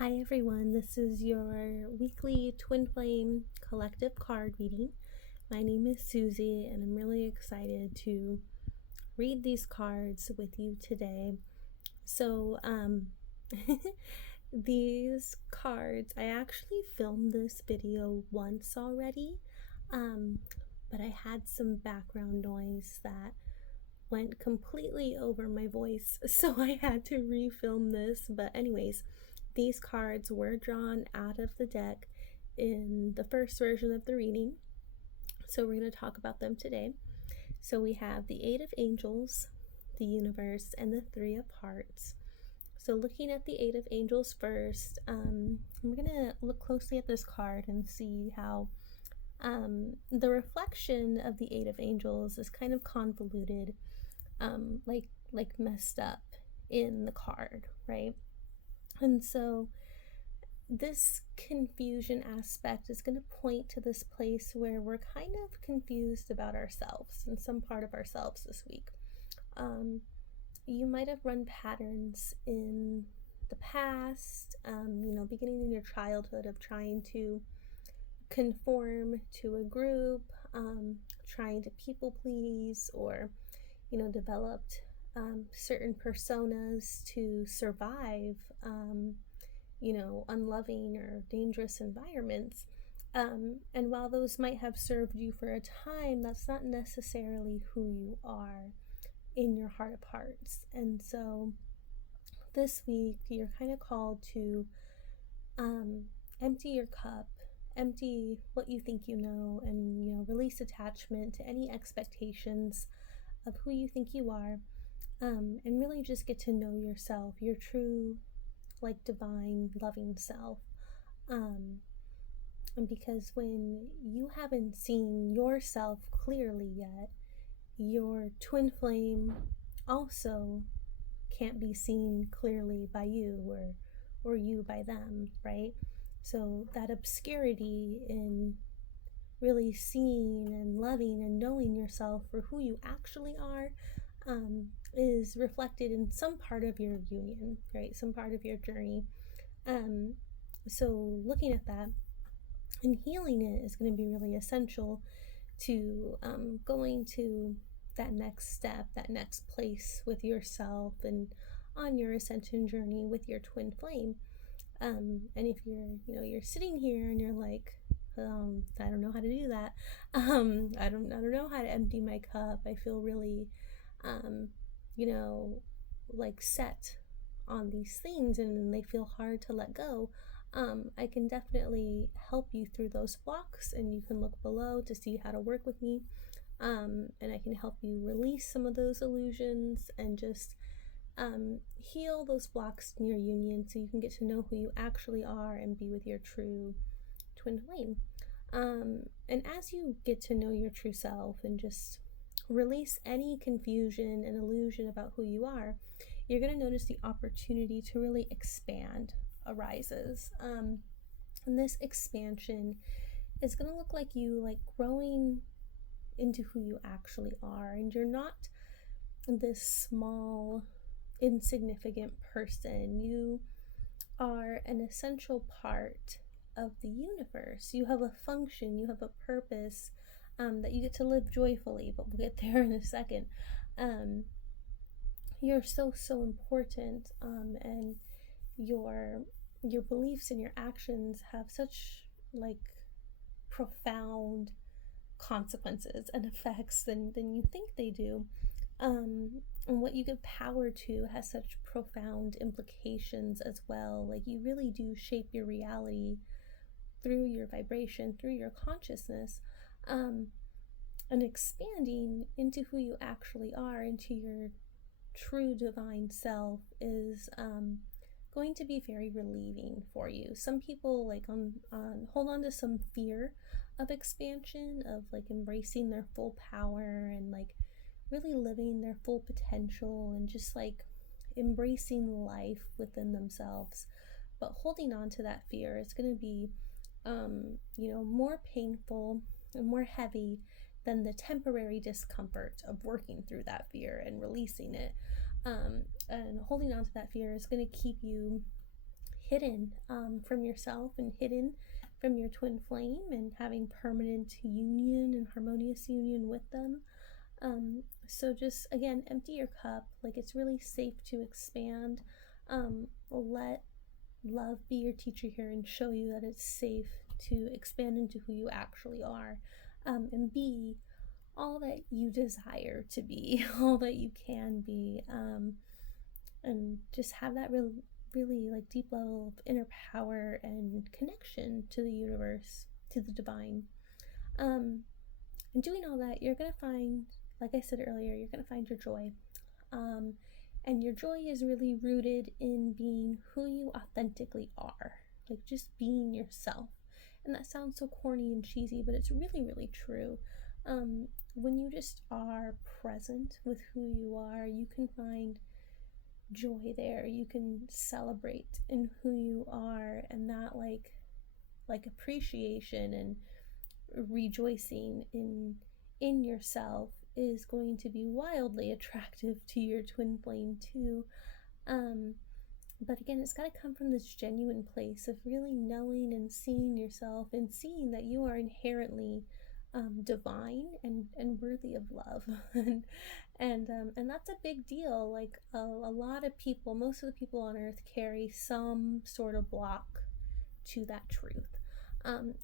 Hi everyone, this is your weekly Twin Flame collective card reading. My name is Susie and I'm really excited to read these cards with you today. So, these cards, I actually filmed this video once already, but I had some background noise that went completely over my voice, so I had to refilm this. But anyways, these cards were drawn out of the deck in the first version of the reading, so we're going to talk about them today. So we have the Eight of Angels, the Universe, and the Three of Hearts. So looking at the Eight of Angels first, we're going to look closely at this card and see how the reflection of the Eight of Angels is kind of convoluted, like messed up in the card, right? And so this confusion aspect is going to point to this place where we're kind of confused about ourselves and some part of ourselves this week. You might have run patterns in the past, beginning in your childhood of trying to conform to a group, trying to people please, or developed certain personas to survive unloving or dangerous environments. And while those might have served you for a time, that's not necessarily who you are in your heart of hearts. And so this week you're kind of called to empty your cup, empty what you think you know, and release attachment to any expectations of who you think you are, and really just get to know yourself, your true, divine, loving self. And because when you haven't seen yourself clearly yet, your twin flame also can't be seen clearly by you, or you by them, right? So that obscurity in really seeing and loving and knowing yourself for who you actually are is reflected in some part of your union, right? Some part of your journey. So looking at that and healing it is going to be really essential to going to that next step, that next place with yourself and on your ascension journey with your twin flame. And if you're sitting here and you're like, I don't know how to do that. I don't know how to empty my cup. I feel really, set on these things, and they feel hard to let go. I can definitely help you through those blocks, and you can look below to see how to work with me. And I can help you release some of those illusions and just heal those blocks in your union so you can get to know who you actually are and be with your true twin flame. And as you get to know your true self and just release any confusion and illusion about who you are, you're going to notice the opportunity to really expand arises. And this expansion is going to look like you growing into who you actually are, and you're not this small, insignificant person. You are an essential part of the universe. You have a function, you have a purpose that you get to live joyfully, but we'll get there in a second. You're so important, and your beliefs and your actions have such profound consequences and effects than you think they do. And what you give power to has such profound implications as well. You really do shape your reality through your vibration, through your consciousness, and expanding into who you actually are, into your true divine self, is going to be very relieving for you. Some people hold on to some fear of expansion, of embracing their full power and really living their full potential and just embracing life within themselves. But holding on to that fear is going to be more painful and more heavy than the temporary discomfort of working through that fear and releasing it. And holding on to that fear is going to keep you hidden from yourself and hidden from your twin flame, and having permanent union and harmonious union with them. So just again, empty your cup. Like, it's really safe to expand. Let love be your teacher here and show you that it's safe to expand into who you actually are, and be all that you desire to be, all that you can be, and just have that really like deep level of inner power and connection to the universe, to the divine. And doing all that, you're gonna find, like I said earlier, you're gonna find your joy. And your joy is really rooted in being who you authentically are, like just being yourself. And that sounds so corny and cheesy, but it's really true. When you just are present with who you are, you can find joy there. You can celebrate in who you are, and that like appreciation and rejoicing in yourself is going to be wildly attractive to your twin flame too. But again, it's got to come from this genuine place of really knowing and seeing yourself, and seeing that you are inherently divine and worthy of love. And that's a big deal. Like a lot of people, most of the people on earth carry some sort of block to that truth.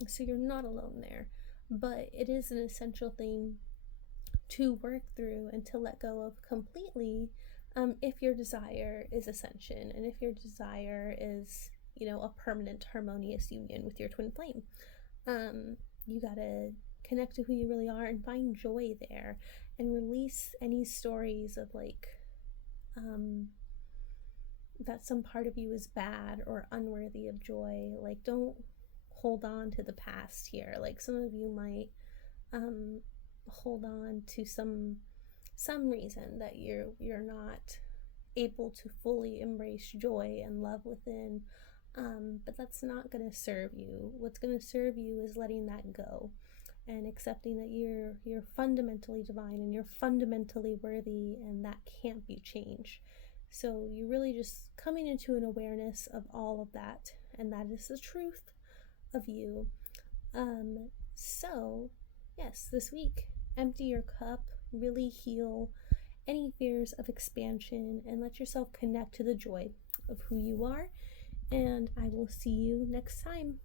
So you're not alone there, but it is an essential thing to work through and to let go of completely, if your desire is ascension, and if your desire is, a permanent harmonious union with your twin flame. You gotta connect to who you really are and find joy there, and release any stories of that some part of you is bad or unworthy of joy. Like, don't hold on to the past here. Like, some of you might hold on to some reason that you're not able to fully embrace joy and love within, but that's not going to serve you. What's going to serve you is letting that go and accepting that you're fundamentally divine and you're fundamentally worthy, and that can't be changed. So you're really just coming into an awareness of all of that, and that is the truth of you. So yes, this week, empty your cup, really heal any fears of expansion, and let yourself connect to the joy of who you are. And I will see you next time.